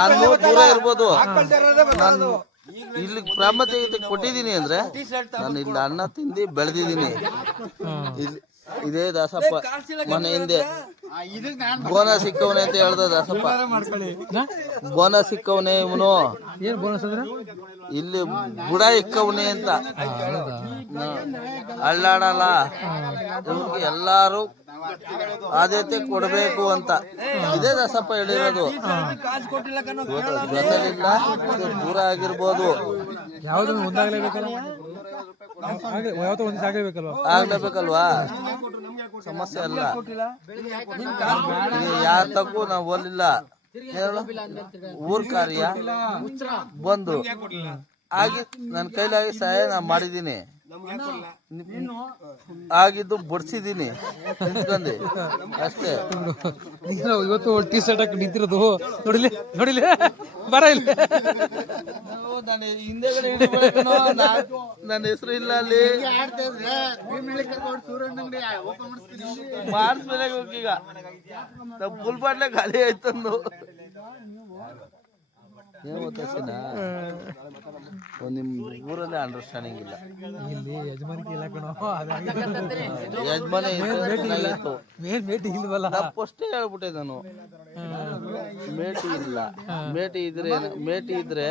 ನಾನು ದೂರ ಇರ್ಬೋದು ನಾನು ಇಲ್ಲಿ ಪ್ರಾಮತೆ ಕೊಟ್ಟಿದ್ದೀನಿ ಅಂದ್ರೆ ನಾನು ಇಲ್ಲಿ ಅನ್ನ ತಿಂದು ಬೆಳೆದಿದ್ದೀನಿ ಇದೇ ದಾಸಪ್ಪ ಮನೆ ಹಿಂದೆ ಬೋನಸ್ ಸಿಕ್ಕವನೆ ಅಂತ ಹೇಳ್ದ ದಾಸಪ್ಪ ಬೋನಸ್ ಸಿಕ್ಕವನೆ ಇವನು ಇಲ್ಲಿ ಬುಡ ಇಕ್ಕವನೆ ಅಂತ ಅಳ್ಳಾಡಲ್ಲ ಎಲ್ಲಾರು ಆದ್ಯತೆ ಕೊಡಬೇಕು ಅಂತ ಇದೇ ದಾಸಪ್ಪ ಹೇಳಿರೋದು ದೂರ ಆಗಿರ್ಬೋದು ಆಗ್ಲೇಬೇಕಲ್ವಾ ಸಮಸ್ಯೆ ಅಲ್ಲ ಯಾರ ತಕ್ಕೂ ನಾವು ಓದಿಲ್ಲ ಊರ್ ಕಾರ್ಯ ಬಂದು ಆಗಿ ನನ್ ಕೈಲಾಗಿ ಸಹಾಯ ನಾ ಮಾಡಿದ್ದೀನಿ ಆಗಿದ್ದು ಬಡ್ಸಿದ್ದೀನಿ ಅಷ್ಟೇ ಇವತ್ತು ಟೀ ಶರ್ಟ್ ಹಾಕಿರೋದು ಬರೋ ನನ್ನ ಹೆಸರು ಇಲ್ಲ ಅಲ್ಲಿ ಮಾರ್ಚ್ ಈಗ ಖಾಲಿ ಆಯ್ತಂದು ಏನೋ ತಸಿನಾ ಒಂದು ಊರಲ್ಲಿ ಅಂಡರ್ಸ್ಟ್ಯಾಂಡಿಂಗ್ ಇಲ್ಲ ಇಲ್ಲಿ ಯಜಮಾನಿಕೆ इलाಕನ ಯಜಮಾನೇ ಹೆಡ್ ಹಿಡಿನೋ ನಾ ಫಸ್ಟ್ ಹೇಳಬಿಟ್ಟೆ ನಾನು ಮೇಟಿ ಇಲ್ಲ ಮೇಟಿ ಇದ್ರೆ ಮೇಟಿ ಇದ್ರೆ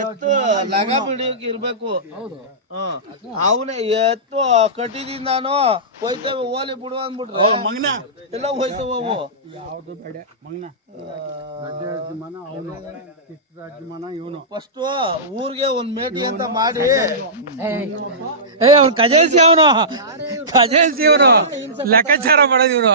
ಎತ್ತು ಲಗಾ ವಿಡಿಯೋ ಇರಬೇಕು ಹೌದು ಆವನೆ ಎತ್ತ ಕಟ್ಟಿದಿನ ನಾನು ಹೊಯ್ತ ಓಲಿ ಬುಡ ಅಂದ್ಬಿಟ್ರ ಮಗ್ನ ಎಲ್ಲ ಹೋಯ್ತು ಅವು ಇವನು ಫಸ್ಟ್ ಊರಿಗೆ ಒಂದು ಮೇಟಿ ಅಂತ ಮಾಡಿ ಏ ಅವ್ನು ಕಜೇಶಿ ಅವನು ಕಜೇಶಿ ಇವನು ಲೆಕ್ಕಾಚಾರ ಮಾಡ್ ಇವನು